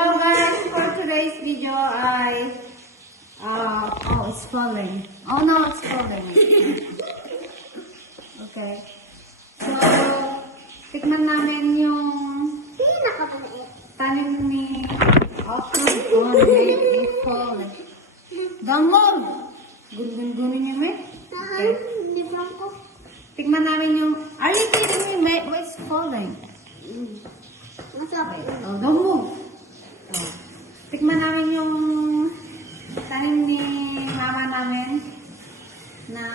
Hello guys, for today's video oh, it's falling. Oh no, it's falling. Okay. So, tikman namin yung tanim ni Octave. Oh, it falling. Don't Gun-gun-gunin niya, May. Okay. Tikman namin yung, are you kidding me, May? Why it's falling? Oh, don't move. Oh. Tikman namin yung tanim ni mama namin na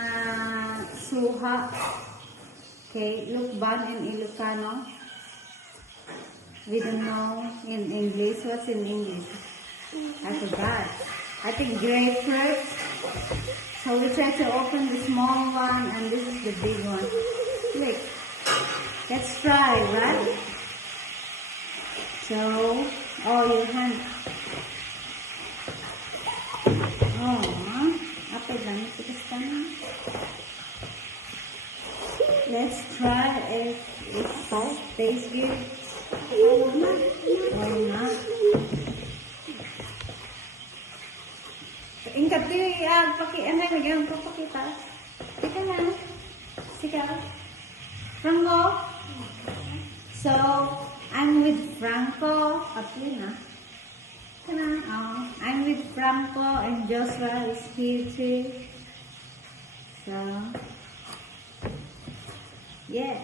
suha. Okay, Lukban in Ilocano. We don't know in English. What's in English? I forgot. I think grapefruit. So we try to open the small one and this is the big one. Look. Let's try, right? So, oh, your hand. Oh, apa lang? Let's try if it tastes good. Oh, not. Ingkat din, papakita. Sige na. Sige. Franco. So, I'm with Franco. I'm with Franco and Joshua is here too. So, yeah.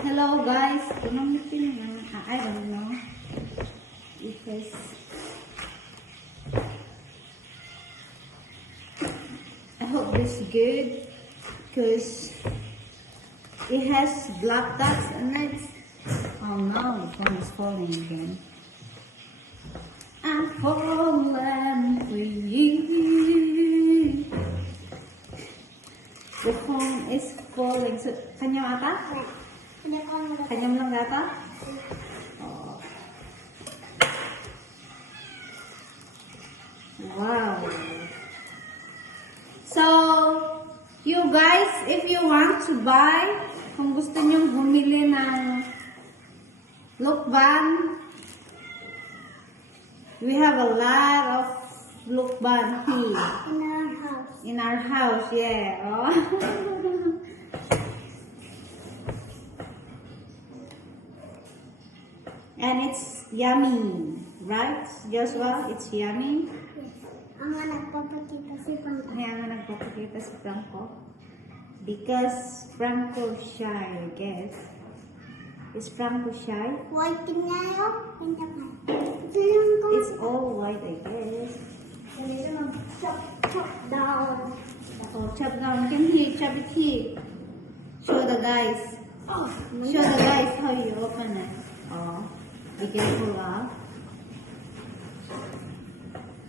Hello guys. I don't know. Because I hope this is good because it has black dots on it. Oh no, the phone is falling again. I'm falling for you. The phone is falling. So, kanyang ata? Kanyang lang ata? Oh. Wow. So, you guys, if you want to buy, kung gusto nyong bumili ng Lukban, we have a lot of Lukban here. In our house, yeah. Oh. And it's yummy, right, Joshua? It's yummy. Kaya nagpapakita si Franco. Because Franco shy, I guess. Is Franco shy? It's all white, I guess. Chop down. Oh, chop down. Can he chop it here? Show the guys. Show the guys how you open it. Oh, be careful,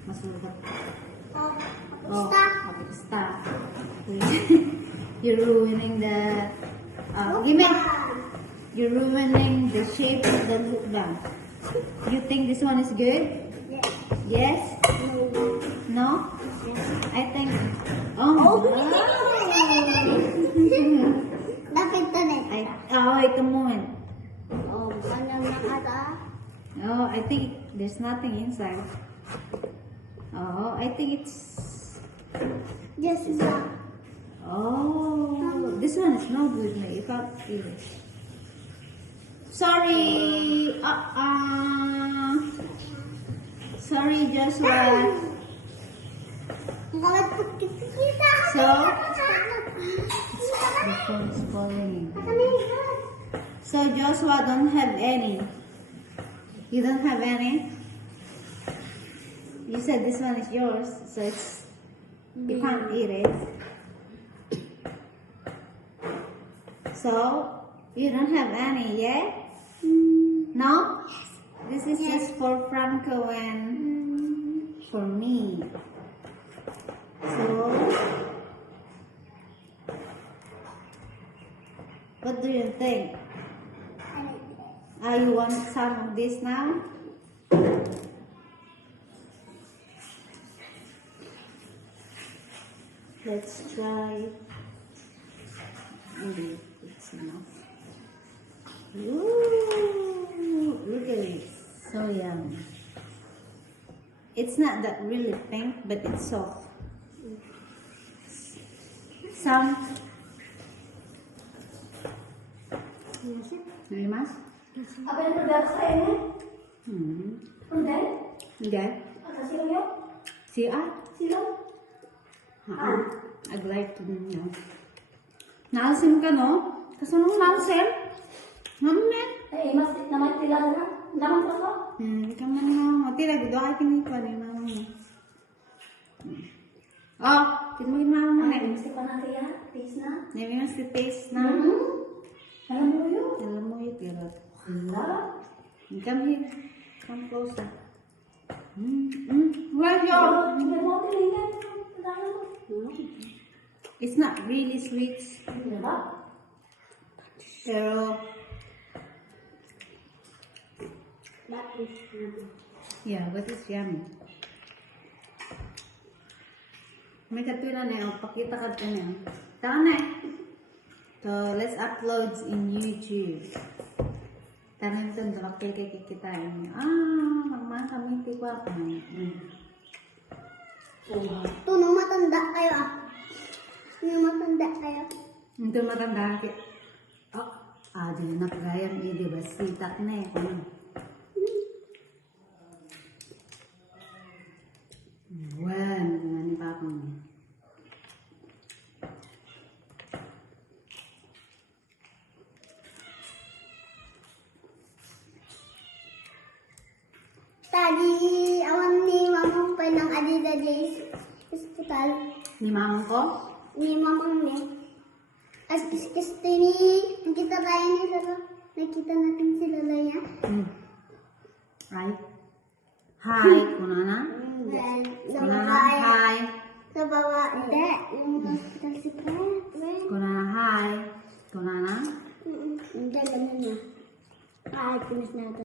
Masulat. Stop. You're ruining the. You're ruining the shape of the lukban. You think this one is good? Yes? No? Yes. I think. Oh, wait a moment. Oh, I think there's nothing inside. Oh, I think it's. Yes, Oh, this one is no good, mate. You can't eat it. Sorry. Sorry, Joshua. So, the phone is falling. So, Joshua don't have any. You don't have any? You said this one is yours, so it's you can't eat it. So, you don't have any, yeah? No? This is just for Franco and for me. So, what do you think? You want some of this now? Let's try. Maybe it's enough. Ooh. So yummy. It's not that really pink, but it's soft. Some. Narimas? Apa yang produk saya ini? Udah? Enggak. Atas silo? CR? Silo? I'd like to know. Nalasim ka, no? Kasunong nalasim? Mamen? Mas naman tila na? Naman ko to? Ikaw man mo. Tira, gudo ka kinito ni mama mo. Oh, tinmagin mama mo na. Mesti pa natin ya? Taste na? Nemi mas si taste na. Alam mo yun? Alam mo yun, tira. Hala? Come here. Come closer. Well, yo. Tingnan mo, tingnan. It's not really sweet. Diba? Pero, That is yummy. yeah, but it's yummy. May katuna na yun. Pakita ka ito na yun. Taka na eh. So, let's upload in YouTube. Tanong ito, dalak kay kikitain. Magmahal kami ito ko ako. Ito, nung matanda kayo ah. Nung matanda kayo. Ito matanda ka. Di na napagayang eh, di ba? Sitak na eh. Wan, ni papa mo. Tadi awan ni mamang pa ng Adidas Days Hospital. Ni mamang ko? Ni mamang ni. As gusto ni nakita tayo ni Lolo. Nakita natin si Lolo niya. Right? Hi, kunana? Sa Kunana, babae. hi. Sa babae. Hindi. Yung hospital si Fred. Kunana, hi. Kunana? Hindi, ganun na. Pinas natin.